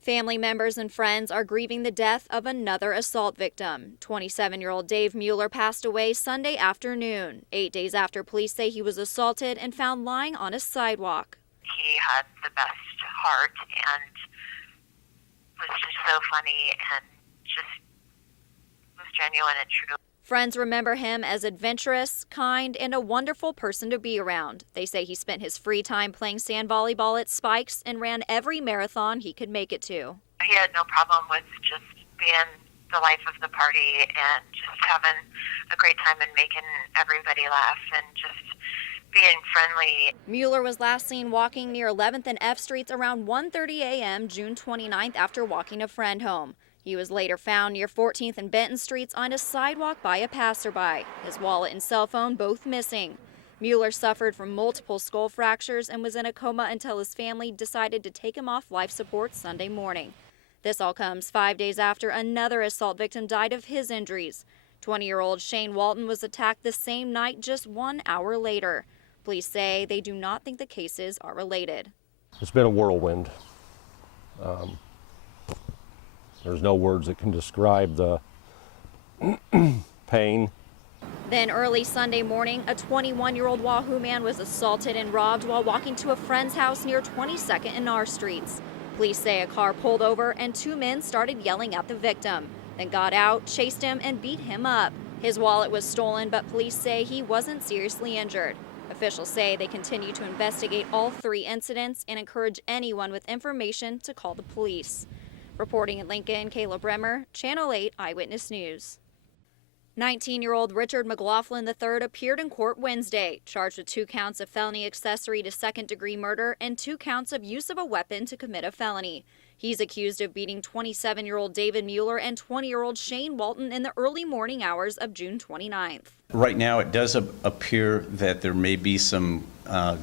Family members and friends are grieving the death of another assault victim. 27-year-old Dave Mueller passed away Sunday afternoon, 8 days after police say he was assaulted and found lying on a sidewalk. He had the best heart and was just so funny and just was genuine and true. Friends remember him as adventurous, kind, and a wonderful person to be around. They say he spent his free time playing sand volleyball at Spikes and ran every marathon he could make it to. He had no problem with just being the life of the party and just having a great time and making everybody laugh and just being friendly. Mueller was last seen walking near 11th and F Streets around 1:30 a.m. June 29th after walking a friend home. He was later found near 14th and Benton Streets on a sidewalk by a passerby, his wallet and cell phone both missing. Mueller suffered from multiple skull fractures and was in a coma until his family decided to take him off life support Sunday morning. This all comes 5 days after another assault victim died of his injuries. 20-year-old Shane Walton was attacked the same night just 1 hour later. Police say they do not think the cases are related. It's been a whirlwind. There's no words that can describe the pain. Then early Sunday morning, a 21-year-old Wahoo man was assaulted and robbed while walking to a friend's house near 22nd and R Streets. Police say a car pulled over and two men started yelling at the victim, then got out, chased him, and beat him up. His wallet was stolen, but police say he wasn't seriously injured. Officials say they continue to investigate all three incidents and encourage anyone with information to call the police. Reporting in Lincoln, Kayla Bremer, Channel 8 Eyewitness News. 19-year-old Richard McLaughlin III appeared in court Wednesday, charged with 2 counts of felony accessory to second-degree murder and 2 counts of use of a weapon to commit a felony. He's accused of beating 27-year-old David Mueller and 20-year-old Shane Walton in the early morning hours of June 29th. Right now, it does appear that there may be some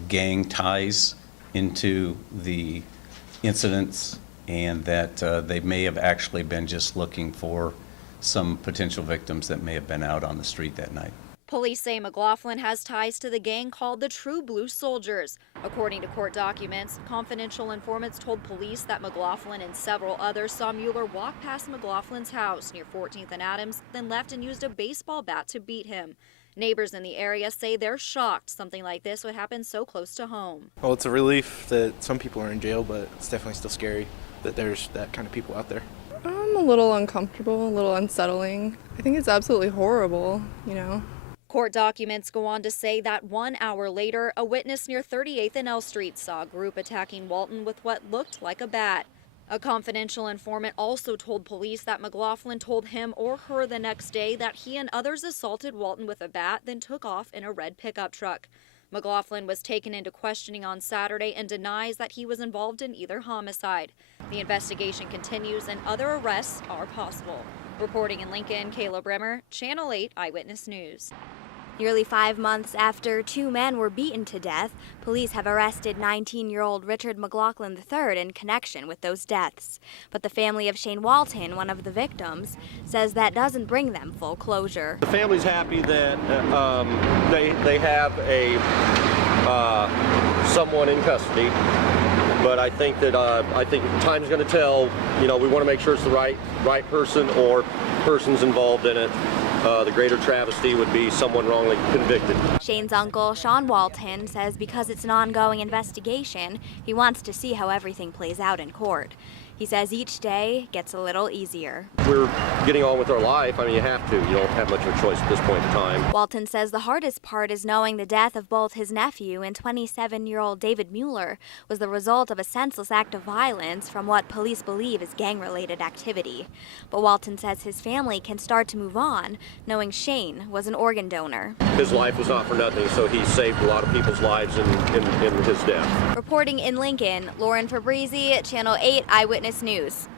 gang ties into the incidents, and that they may have actually been just looking for some potential victims that may have been out on the street that night. Police say McLaughlin has ties to the gang called the True Blue Soldiers. According to court documents, confidential informants told police that McLaughlin and several others saw Mueller walk past McLaughlin's house near 14th and Adams, then left and used a baseball bat to beat him. Neighbors in the area say they're shocked something like this would happen so close to home. Well, it's a relief that some people are in jail, but it's definitely still scary that there's that kind of people out there. I'm a little uncomfortable, a little unsettling. I think it's absolutely horrible, Court documents go on to say that 1 hour later, a witness near 38th and L Street saw a group attacking Walton with what looked like a bat. A confidential informant also told police that McLaughlin told him or her the next day that he and others assaulted Walton with a bat, then took off in a red pickup truck. McLaughlin was taken into questioning on Saturday and denies that he was involved in either homicide. The investigation continues and other arrests are possible. Reporting in Lincoln, Kayla Bremer, Channel 8 Eyewitness News. Nearly 5 months after 2 men were beaten to death, police have arrested 19-year-old Richard McLaughlin III in connection with those deaths. But the family of Shane Walton, one of the victims, says that doesn't bring them full closure. The family's happy that they have someone in custody, but I think that time's going to tell. We want to make sure it's the right person or persons involved in it. The greater travesty would be someone wrongly convicted. Shane's uncle, Sean Walton, says because it's an ongoing investigation, he wants to see how everything plays out in court. He says each day gets a little easier. We're getting on with our life. You have to. You don't have much of a choice at this point in time. Walton says the hardest part is knowing the death of both his nephew and 27-year-old David Mueller was the result of a senseless act of violence from what police believe is gang-related activity. But Walton says his family can start to move on, knowing Shane was an organ donor. His life was not for nothing, so he saved a lot of people's lives in his death. Reporting in Lincoln, Lauren Fabrizi, Channel 8 Eyewitness News.